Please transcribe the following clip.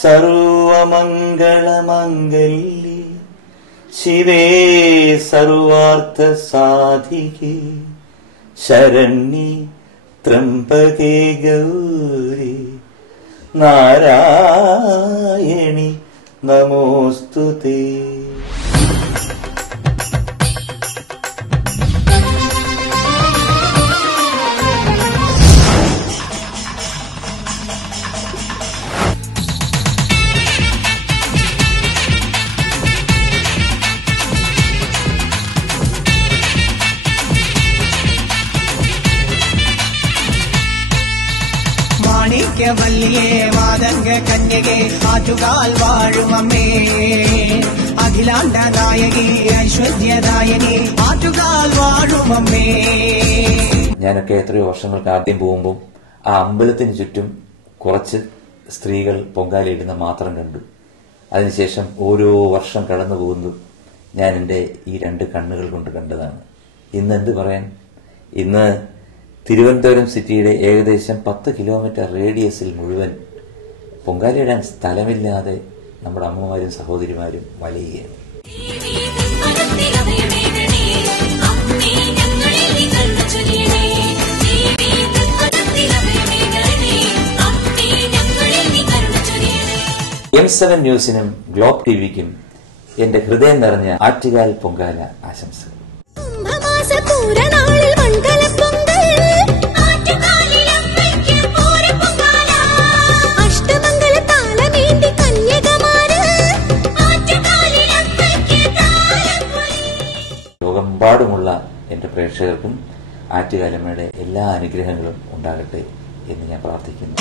സർവമംഗളമംഗല്യേ ശിവേ സർവാർത്ഥ സാധികേ ശരണ്യേ ത്രംബകേ ഗൗരി നാരായണി നമോസ്തുതേ. മാണിക്യവല്ലിയേ മാതംഗ കന്യകേ ആറ്റുകാൽ വാഴുമമ്മേ അഖിലാണ്ട നായകി ഐശ്വര്യദായകി ആറ്റുകാൽ വാഴുമമ്മേ. ഞാനൊക്കെ എത്രയോ വർഷങ്ങൾക്ക് ആദ്യം പോകുമ്പോൾ ആ അമ്പലത്തിന് ചുറ്റും കുറച്ച് സ്ത്രീകൾ പൊങ്കാലയിടുന്ന മാത്രം കണ്ടു. അതിനുശേഷം ഓരോ വർഷം കടന്നു പോകുന്നു ഞാൻ എൻ്റെ ഈ രണ്ട് കണ്ണുകൾ കൊണ്ട് കണ്ടതാണ്. ഇന്ന് എന്ത് പറയാൻ, ഇന്ന് തിരുവനന്തപുരം സിറ്റിയുടെ ഏകദേശം 10 കിലോമീറ്റർ റേഡിയസിൽ മുഴുവൻ പൊങ്കാലയിടാൻ സ്ഥലമില്ലാതെ നമ്മുടെ അമ്മമാരും സഹോദരിമാരും വലയുകയാണ്. M7 ന്യൂസിനും ഗ്ലോബ് ടിവിക്കും എന്റെ ഹൃദയം നിറഞ്ഞ ആറ്റുകാൽ പൊങ്കാല ആശംസകൾ. ലോകമെമ്പാടുമുള്ള എന്റെ പ്രേക്ഷകർക്കും ആറ്റുകാലമ്മയുടെ എല്ലാ അനുഗ്രഹങ്ങളും ഉണ്ടാകട്ടെ എന്ന് ഞാൻ പ്രാർത്ഥിക്കുന്നു.